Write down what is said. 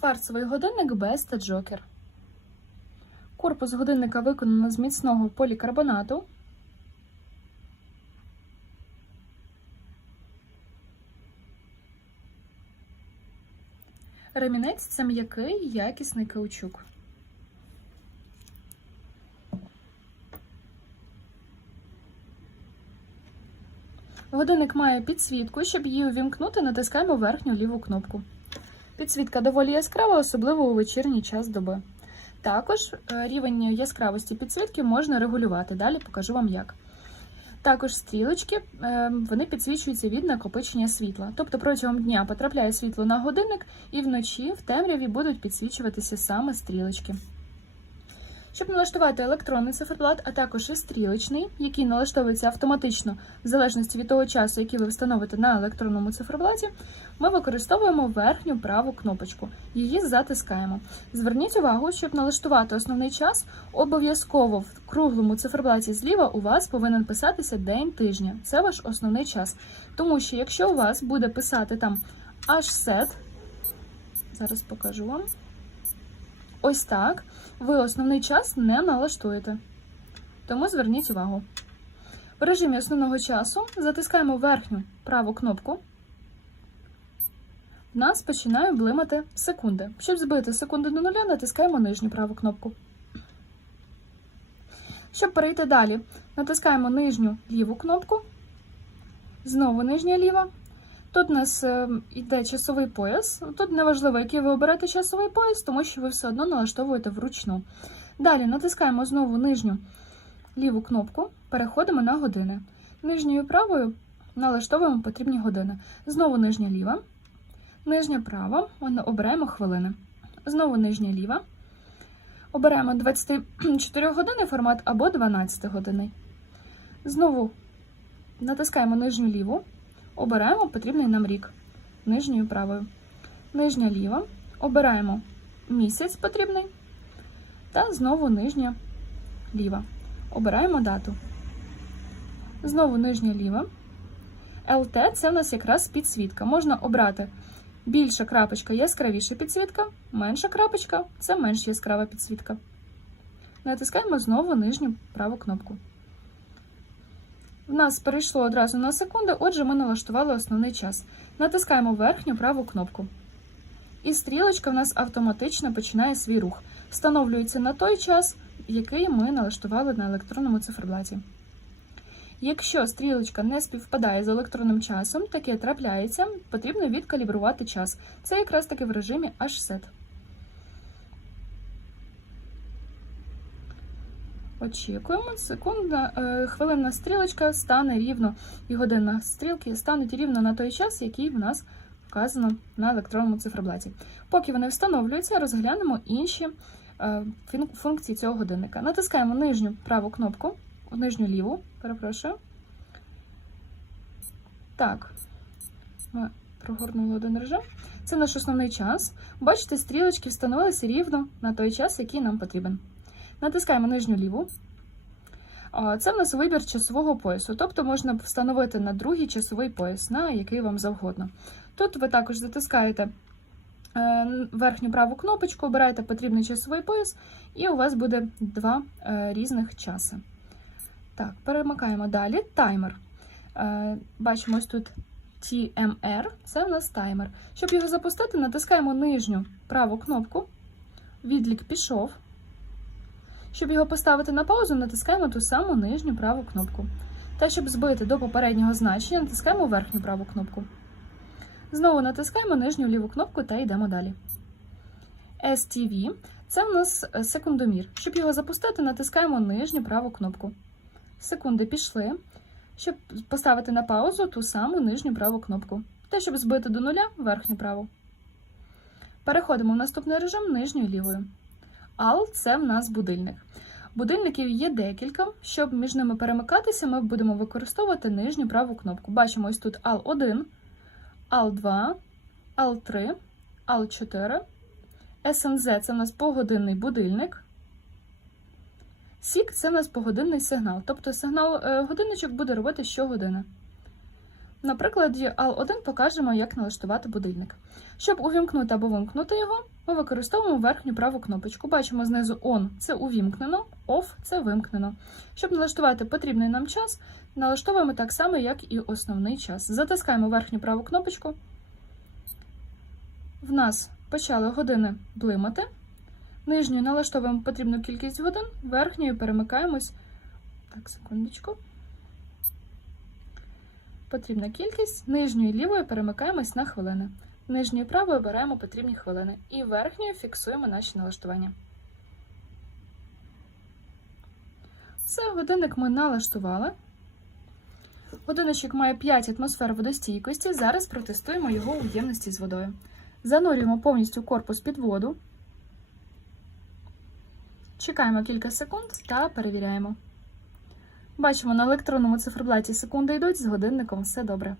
Кварцевий годинник без та джокер. Корпус годинника виконано з міцного полікарбонату. Ремінець це м'який, якісний каучук. Годинник має підсвітку. Щоб її увімкнути, натискаємо верхню ліву кнопку. Підсвітка доволі яскрава, особливо у вечірній час доби. Також е, рівень яскравості підсвітки можна регулювати. Далі покажу вам як. Також стрілочки е, вони підсвічуються від накопичення світла. Тобто протягом дня потрапляє світло на годинник, і вночі в темряві будуть підсвічуватися саме стрілочки. Щоб налаштувати електронний циферблат, а також і стрілочний, який налаштовується автоматично в залежності від того часу, який ви встановите на електронному циферблаті, ми використовуємо верхню праву кнопочку. Її затискаємо. Зверніть увагу, щоб налаштувати основний час, обов'язково в круглому циферблаті зліва у вас повинен писатися день тижня. Це ваш основний час. Тому що якщо у вас буде писати там аж set, зараз покажу вам. Ось так. Ви основний час не налаштуєте. Тому зверніть увагу. В режимі основного часу затискаємо верхню праву кнопку. В нас починають блимати секунди. Щоб збити секунди до нуля, натискаємо нижню праву кнопку. Щоб перейти далі, натискаємо нижню ліву кнопку. Знову нижня ліва. Тут у нас е, йде часовий пояс. Тут неважливо, який ви оберете часовий пояс, тому що ви все одно налаштовуєте вручну. Далі натискаємо знову нижню ліву кнопку, переходимо на години. Нижньою правою налаштовуємо потрібні години. Знову нижня ліва, нижня права, обираємо хвилини. Знову нижня ліва. Обираємо 24 години формат або 12 години. Знову натискаємо нижню ліву. Обираємо потрібний нам рік нижньою правою. Нижня ліва. Обираємо місяць потрібний. Та знову нижня ліва. Обираємо дату. Знову нижня ліва. ЛТ це в нас якраз підсвітка. Можна обрати більша крапочка яскравіша підсвітка, менша крапочка це менш яскрава підсвітка. Натискаємо знову нижню праву кнопку. В нас перейшло одразу на секунди, отже, ми налаштували основний час. Натискаємо верхню праву кнопку. І стрілочка в нас автоматично починає свій рух. Встановлюється на той час, який ми налаштували на електронному циферблаті. Якщо стрілочка не співпадає з електронним часом, таке трапляється, потрібно відкалібрувати час. Це якраз таки в режимі H-Set. Очікуємо, секунда, е, хвилинна стрілочка стане рівно, і годинна стрілки стануть рівно на той час, який в нас вказано на електронному циферблаті. Поки вони встановлюються, розглянемо інші е, функції цього годинника. Натискаємо нижню праву кнопку, нижню ліву, перепрошую. Так, ми прогорнули один режим. Це наш основний час. Бачите, стрілочки встановилися рівно на той час, який нам потрібен. Натискаємо нижню ліву. Це в нас вибір часового поясу, тобто можна встановити на другий часовий пояс, на який вам завгодно. Тут ви також затискаєте е, верхню праву кнопочку, обираєте потрібний часовий пояс, і у вас буде два е, різних часи. Так, перемикаємо далі. Таймер. Е, бачимо ось тут TMR, це у нас таймер. Щоб його запустити, натискаємо нижню праву кнопку. Відлік пішов. Щоб його поставити на паузу, натискаємо ту саму нижню праву кнопку. Та щоб збити до попереднього значення, натискаємо верхню праву кнопку. Знову натискаємо нижню ліву кнопку та йдемо далі. STV це у нас секундомір. Щоб його запустити, натискаємо нижню праву кнопку. Секунди пішли. Щоб поставити на паузу ту саму нижню праву кнопку. Та щоб збити до нуля верхню праву. Переходимо в наступний режим нижньою лівою. AL – це в нас будильник. Будильників є декілька. Щоб між ними перемикатися, ми будемо використовувати нижню праву кнопку. Бачимо ось тут AL1, AL2, AL3, AL4. SNZ – це в нас погодинний будильник. Сік це в нас погодинний сигнал. Тобто сигнал е, годинничок буде робити щогодини. На прикладі AL1 покажемо, як налаштувати будильник. Щоб увімкнути або вимкнути його, ми використовуємо верхню праву кнопочку. Бачимо знизу On це увімкнено, Off це вимкнено. Щоб налаштувати потрібний нам час, налаштовуємо так само, як і основний час. Затискаємо верхню праву кнопочку. В нас почали години блимати. Нижньою налаштовуємо потрібну кількість годин, верхньою перемикаємось. Так, секундочку. Потрібна кількість. Нижньою і лівою перемикаємось на хвилини. Нижньою і правою обираємо потрібні хвилини. І верхньою фіксуємо наші налаштування. Все, годинник ми налаштували. Годиночок має 5 атмосфер водостійкості. Зараз протестуємо його у ємності з водою. Занурюємо повністю корпус під воду. Чекаємо кілька секунд та перевіряємо. Бачимо на електронному циферблаті секунди йдуть, з годинником все добре.